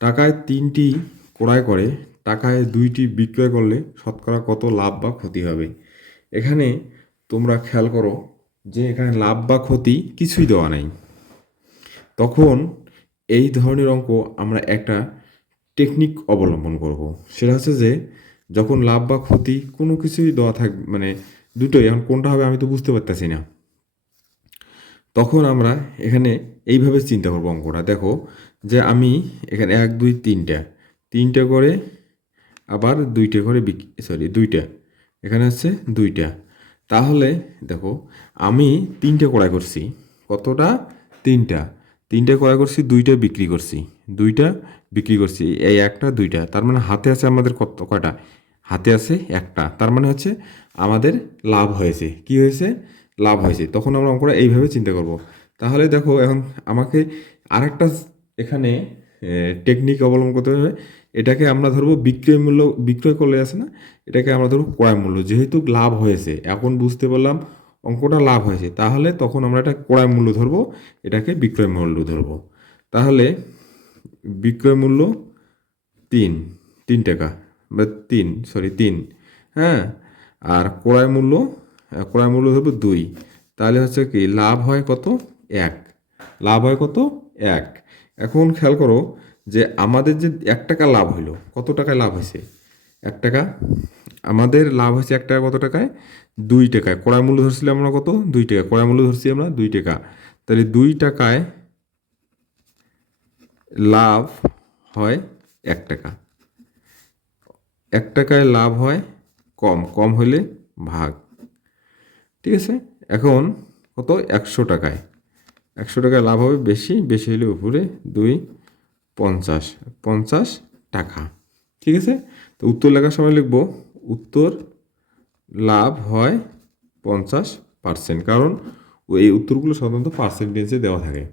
টাকায় তিনটি ক্রয় করে, টাকায় দুইটি বিক্রয় করলে শতকরা কত লাভ বা ক্ষতি হবে? এখানে তোমরা খেয়াল করো যে এখানে লাভ বা ক্ষতি কিছুই দেওয়া নাই। তখন এই ধরনের অঙ্ক আমরা একটা টেকনিক অবলম্বন করব। সেটা হচ্ছে যে, যখন লাভ বা ক্ষতি কোনো কিছুই দেওয়া থাক মানে দুটোই, এখন কোনটা হবে আমি তো বুঝতে পারতেছি না। তখন আমরা এখানে এইভাবে চিন্তা করব অঙ্কটা। দেখো যে আমি এখানে এক, দুই, তিনটা। তিনটা করে আবার দুইটা করে বিক সরি দুইটা। এখানে হচ্ছে দুইটা। তাহলে দেখো, আমি তিনটে ক্রয় করছি। কতটা? তিনটা। তিনটে ক্রয় করছি, দুইটা বিক্রি করছি। দুইটা বিক্রি করছি, এই একটা, দুইটা। তার মানে হাতে আছে আমাদের কত, কয়টা? হাতে আছে একটা। তার মানে হচ্ছে আমাদের লাভ হয়েছে। কি হয়েছে? লাভ হয়েছে। তখন আমরা অঙ্কটা এইভাবে চিন্তা করব। তাহলে দেখো, এখন আমাকে আরেকটা এখানে টেকনিক অবলম্বন করতে হবে। এটাকে আমরা ধরবো বিক্রয় মূল্য, বিক্রয় করলে আছে না? এটাকে আমরা ধরবো ক্রয় মূল্য। যেহেতু লাভ হয়েছে, এখন বুঝতে পারলাম অঙ্কটা লাভ হয়েছে, তাহলে তখন আমরা এটা ক্রয় মূল্য ধরবো, এটাকে বিক্রয় মূল্য ধরবো। তাহলে বিক্রয় মূল্য তিন তিন টাকা, বা তিন সরি তিন হ্যাঁ? আর ক্রয় মূল্য ক্রয় মূল্য ধরবো দুই। তাহলে হচ্ছে কি, লাভ হয় কত? এক। লাভ হয় কত? এক। এখন খেয়াল করো যে আমাদের যে এক টাকা লাভ হইল, কত টাকায় লাভ হয়েছে এক টাকা, আমাদের লাভ হয়েছে এক টাকা কত টাকায়? দুই টাকায়। ক্রয় মূল্য ধরছিলাম আমরা কত? দুই টাকা। ক্রয় মূল্য ধরছি আমরা দুই টাকা। তাহলে দুই টাকায় লাভ হয় এক টাকা। এক টাকায় লাভ হয় কম। কম হলে ভাগ। ঠিক আছে? এখন কত? একশো টাকায়। একশো টাকা লাভ হবে, বেশি বেশি হলে উপরে দুই, পঞ্চাশ পঞ্চাশ টাকা। ঠিক আছে? তো উত্তর লেখার সময় লিখব, উত্তর লাভ হয় পঞ্চাশ পার্সেন্ট কারণ এই উত্তরগুলো সাধারণত পার্সেন্টেজে দেওয়া থাকে।